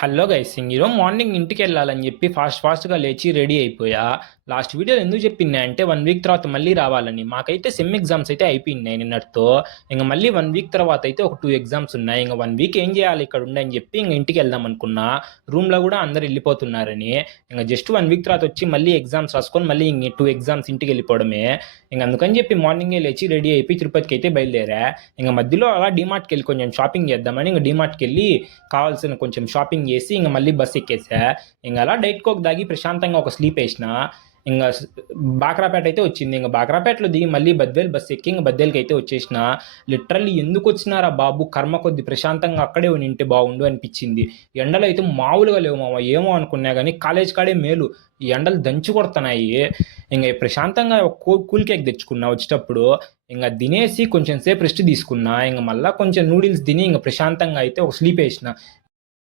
Hello guys ఈరోజు morning ఇంటికి వెళ్ళాలని చెప్పి ఫాస్ట్గా లేచి రెడీ అయిపోయా. లాస్ట్ వీడియోలో ఎందుకు చెప్పింది అంటే 1 వీక్ తర్వాత మళ్ళీ రావాలని. మాకైతే సెమ్ ఎగ్జామ్స్ అయితే అయిపోయినాయి నిన్నటితో. ఇంక మళ్ళీ 1 వీక్ తర్వాత అయితే ఒక 2 ఎగ్జామ్స్ ఉన్నాయి. ఇంక 1 వీక్ ఏం చేయాలి ఇక్కడ ఉండని చెప్పి ఇంక ఇంటికి వెళ్దాం అనుకున్నా. రూమ్లో కూడా అందరు వెళ్ళిపోతున్నారని. ఇంకా జస్ట్ 1 వీక్ తర్వాత వచ్చి మళ్ళీ ఎగ్జామ్స్ రాసుకొని మళ్ళీ ఇంక 2 ఎగ్జామ్స్ ఇంటికి వెళ్ళిపోవడమే. ఇంక అందుకని చెప్పి మార్నింగే లేచి రెడీ అయిపోయి తిరుపతికి అయితే బయలుదేరా. ఇంక మధ్యలో అలా డీమార్ట్కి వెళ్ళి కొంచెం షాపింగ్ చేద్దామని ఇంక డీమార్ట్కి వెళ్ళి కావాల్సిన కొంచెం షాపింగ్ చేసి ఇంక మళ్ళీ బస్ ఎక్కేసా. ఇంక అలా డైట్ కోక్ దాగి ప్రశాంతంగా ఒక స్లీప్ వేసిన. ఇంకా బాక్రాపేట అయితే వచ్చింది. ఇంకా బాక్రాపేటలో దిగి మళ్ళీ బద్వేల్ బస్ ఎక్కి ఇంక బద్వేల్కి అయితే వచ్చేసిన. లిటరల్లీ ఎందుకు వచ్చినారా బాబు, కర్మ కొద్ది ప్రశాంతంగా అక్కడే ఉంటే బాగుండు అనిపించింది. ఎండలు అయితే మామూలుగా లేవు మామ. ఏమో అనుకున్నా కానీ కాలేజ్ కాడే మేలు, ఈ ఎండలు దంచి కొడుతున్నాయి. ఇంకా ప్రశాంతంగా కూల్ కేక్ తెచ్చుకున్నా వచ్చేటప్పుడు. ఇంకా తినేసి కొంచెం సేపు రెస్ట్ తీసుకున్నా. ఇంకా మళ్ళీ కొంచెం నూడిల్స్ తిని ఇంకా ప్రశాంతంగా అయితే ఒక స్లీప్ వేసిన.